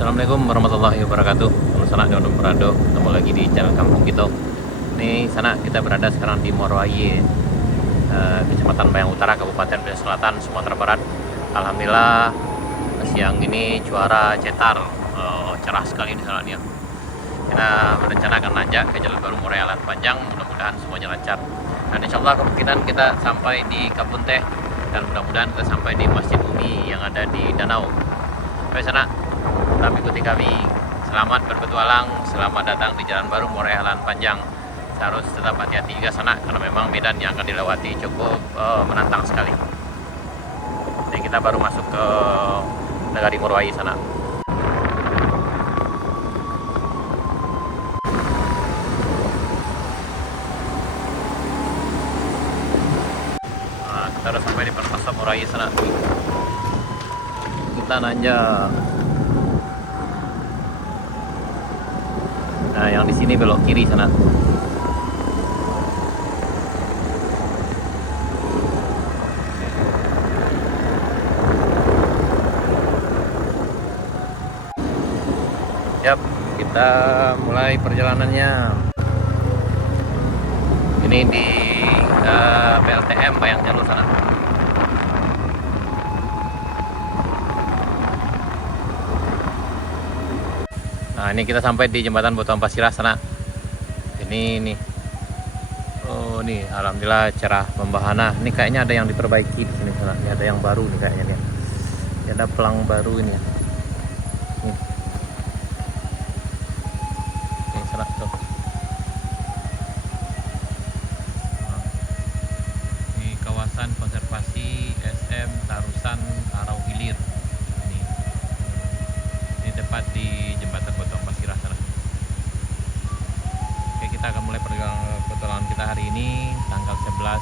Assalamualaikum warahmatullahi wabarakatuh. Teman sana di Berado, ketemu lagi di channel Kampung kita. Ini sana kita berada sekarang di Moroaie, Kecamatan Bayang Utara, Kabupaten Belitung Selatan, Sumatera Barat. Alhamdulillah siang ini cuaca cetar, cerah sekali di sana dia. Kita berencana akan nanjak ke Jalan Baru Moroaie Alan Panjang, mudah-mudahan semuanya lancar. Dan insya Allah kemungkinan kita sampai di Kebun Teh dan mudah-mudahan kita sampai di Masjid Umi yang ada di danau. Baik sana, tetap ikuti kami. Selamat berpetualang, selamat datang di Jalan Baru Moroaie Alan Panjang. Harus tetap hati-hati juga sana karena memang medan yang akan dilewati cukup menantang sekali. Ini kita baru masuk ke Negari Moroaie sana. Nah, kita udah sampai di Perpasa Moroaie sana. Kita nanjak. Nah, yang di sini belok kiri sana. Yap, kita mulai perjalanannya. Ini di PLTM Bayang Jalur sana. Nah, ini kita sampai di jembatan Batuan Pasirah sana. Ini nih. Oh, nih alhamdulillah cerah membahana. Ini kayaknya ada yang diperbaiki di sini sana. Ini ada yang baru nih kayaknya nih. Ini ada pelang baru ini. Nih. Ini sana tuh. Nah, ini kawasan konservasi SM Tarusan Arau Hilir. Ini tepat di jembatan Batuan Pasirah sana. Oke, kita akan mulai petualangan kita hari ini tanggal 11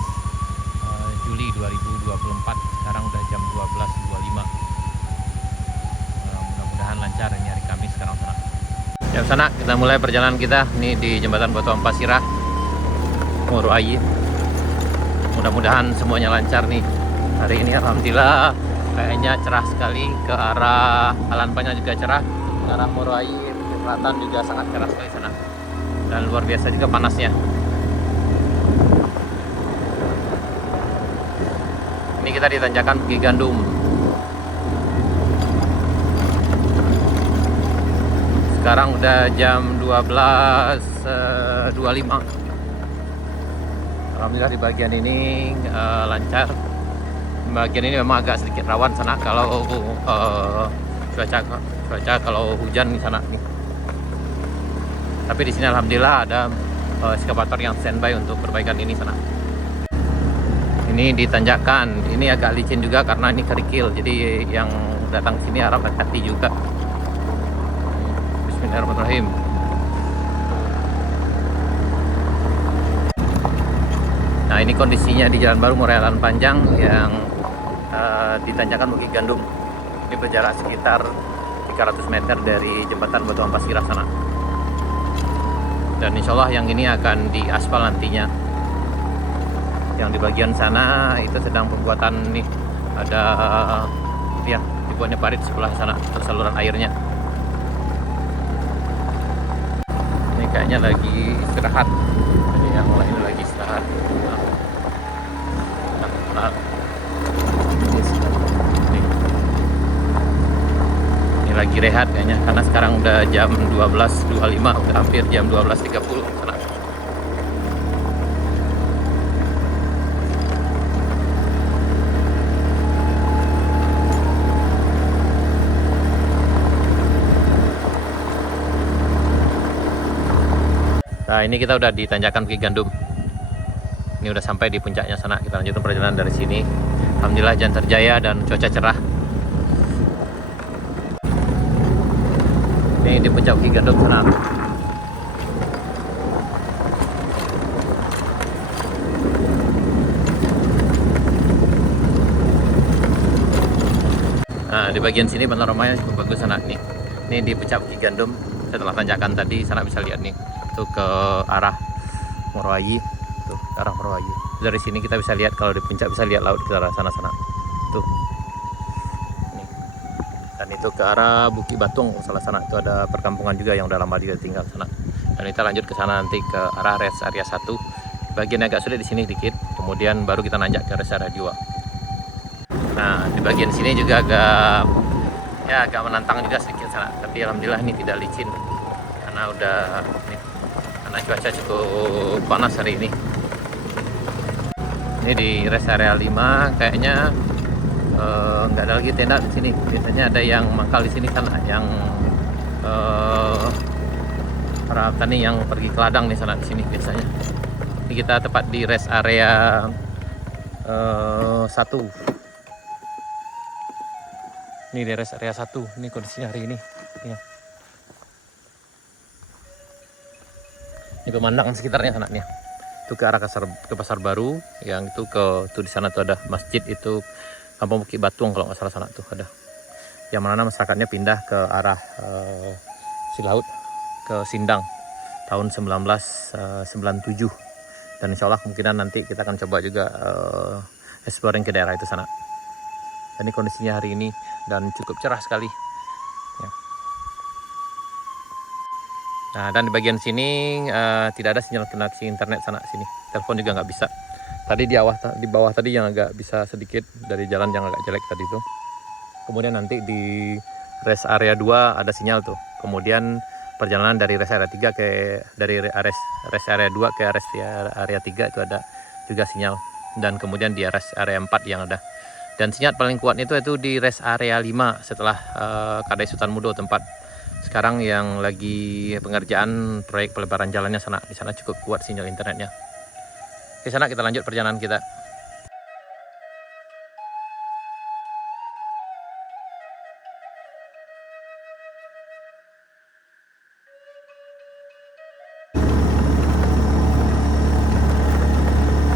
Juli 2024. Sekarang udah jam 12.25. Mudah-mudahan lancar, ini hari Kamis sekarang sana. Ya sana kita mulai perjalanan kita nih di jembatan Batuan Pasirah Moroaie. Mudah-mudahan semuanya lancar nih. Hari ini alhamdulillah kayaknya cerah sekali, ke arah Alan Panjang juga cerah, ke arah Moroaie Selatan juga sangat cerah sekali sana. Dan luar biasa juga panasnya. Ini kita di tanjakan Bukit Gandum. Sekarang udah jam 12.25. Alhamdulillah di bagian ini lancar. Bagian ini memang agak sedikit rawan sana kalau cuaca kalau hujan di sana nih. Tapi di sini alhamdulillah ada eskavator yang standby untuk perbaikan ini sana. Ini ditanjakan, ini agak licin juga karena ini kerikil. Jadi yang datang sini harap hati-hati juga. Bismillahirrahmanirrahim. Nah, ini kondisinya di Jalan Baru Moroaie Alan Panjang yang ditanjakan Bukit Gandum. Ini berjarak sekitar 300 meter dari jembatan Batuan Pasirah sana. Dan insya Allah yang ini akan diaspal nantinya. Yang di bagian sana itu sedang pembuatan nih, ada ya dibuatnya parit sebelah sana untuk saluran airnya. Ini kayaknya lagi istirahat. Jadi yang lain lagi istirahat. Nah. Ini lagi rehat kayaknya karena sekarang udah jam 12.25, udah hampir jam 12.30 sana. Nah, ini kita udah di tanjakan Bukit Gandum. Ini udah sampai di puncaknya sana. Kita lanjutkan perjalanan dari sini. Alhamdulillah jalan terjaya dan cuaca cerah. Ini di puncak Bukit Gandum sana. Nah, di bagian sini panoramanya cukup bagus sana nih. Ini di puncak Bukit Gandum. Setelah tanjakan tadi sana bisa lihat nih. Tuh ke arah Moroaie. Tuh ke arah Moroaie. Dari sini kita bisa lihat, kalau di puncak bisa lihat laut ke arah sana-sana. Tuh. Nih. Dan Dan itu ke arah Bukit Batung, salah sana itu ada perkampungan juga yang udah lama dia tinggal sana. Dan kita lanjut ke sana nanti ke arah rest area 1. Bagian agak sulit di sini dikit, kemudian baru kita nanjak ke rest area 2. Nah, di bagian sini juga agak menantang juga sedikit sana, tapi alhamdulillah ini tidak licin karena karena cuaca cukup panas hari ini. Ini di rest area 5 kayaknya nggak ada lagi tenda di sini. Biasanya ada yang mangkal di sini kan, yang para petani yang pergi ke ladang di sana di sini biasanya. Ini kita tepat di rest area 1. Ini di rest area 1. Ini kondisinya hari ini. Ya. Ini pemandangan sekitarnya sana nih. Itu ke arah ke pasar baru, yang itu tuh di sana tuh ada masjid, itu Kampung Bukit Batung kalau nggak salah sana tuh ada. Yang mana masyarakatnya pindah ke arah Silaut ke Sindang tahun 1997. Dan insya Allah kemungkinan nanti kita akan coba juga exploring ke daerah itu sana. Dan ini kondisinya hari ini dan cukup cerah sekali. Ya. Nah, dan di bagian sini tidak ada sinyal koneksi internet sana sini. Telepon juga nggak bisa. Tadi di bawah tadi yang agak bisa sedikit dari jalan yang agak jelek tadi itu. Kemudian nanti di rest area 2 ada sinyal tuh. Kemudian perjalanan dari rest area 3 dari rest area 2 ke rest area 3 itu ada juga sinyal. Dan kemudian di rest area 4 yang ada. Dan sinyal paling kuat itu di rest area 5 setelah Kadai Sultan Mudo, tempat sekarang yang lagi pengerjaan proyek pelebaran jalannya sana. Di sana cukup kuat sinyal internetnya. Di sana kita lanjut perjalanan kita.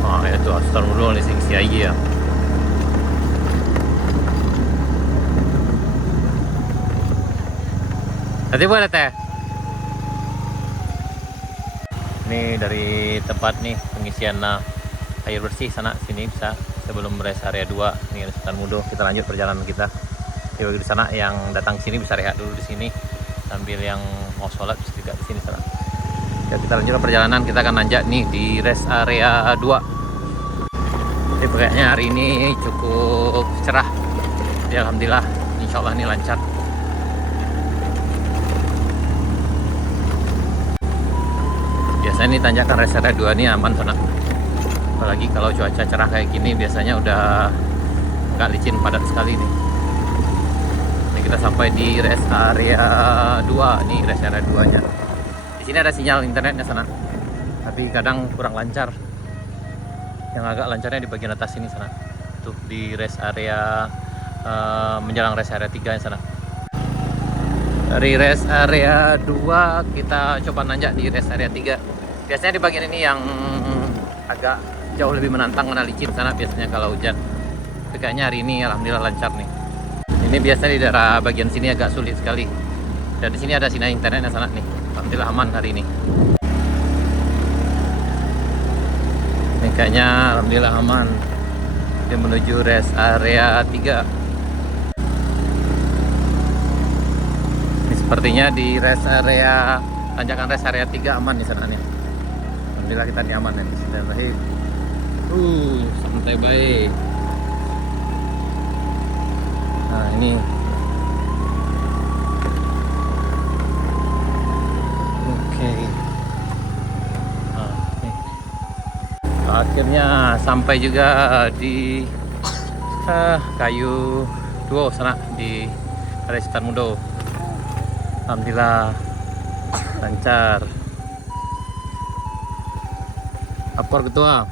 Oh, itu Sultan Mudo di sini ya. Tadi boleh teh. Ini dari tempat nih pengisian air bersih sana sini bisa sebelum rest area 2. Ini ada Sultan Mudo. Kita lanjut perjalanan kita. Di sana yang datang sini bisa rehat dulu di sini sambil yang mau sholat bisa juga di sini sana. Ya, kita lanjut perjalanan, kita akan nanjak nih di rest area 2. Jadi kayaknya hari ini cukup cerah. Ya, alhamdulillah, insya Allah ini lancar. Biasanya ini tanjakan rest area 2 ini aman sana. Apalagi kalau cuaca cerah kayak gini biasanya udah nggak licin, padat sekali nih. Ini kita sampai di rest area 2 nih, rest area 2 nya. Di sini ada sinyal internetnya sana, tapi kadang kurang lancar. Yang agak lancarnya di bagian atas sini sana. Tuh di rest area menjelang rest area 3 yang sana. Dari rest area 2 kita coba nanjak di rest area 3. Biasanya di bagian ini yang agak jauh lebih menantang karena licin sana biasanya kalau hujan. Tapi kayaknya hari ini alhamdulillah lancar nih. Ini biasanya di daerah bagian sini agak sulit sekali. Dan di sini ada sinyal internetnya sana nih. Alhamdulillah aman hari ini. Ini kayaknya alhamdulillah aman. Dia menuju rest area 3. Sepertinya di rest area tanjakan rest area 3 aman di sana nih. Alhamdulillah kita ini aman ya. Bismillahirrahmanirrahim. Santai baik. Nah, ini. Oke. Nah, nih. Akhirnya sampai juga di Kayu Duo sana di Kadai Sultan Mudo. Alhamdulillah lancar. Lapor ketua.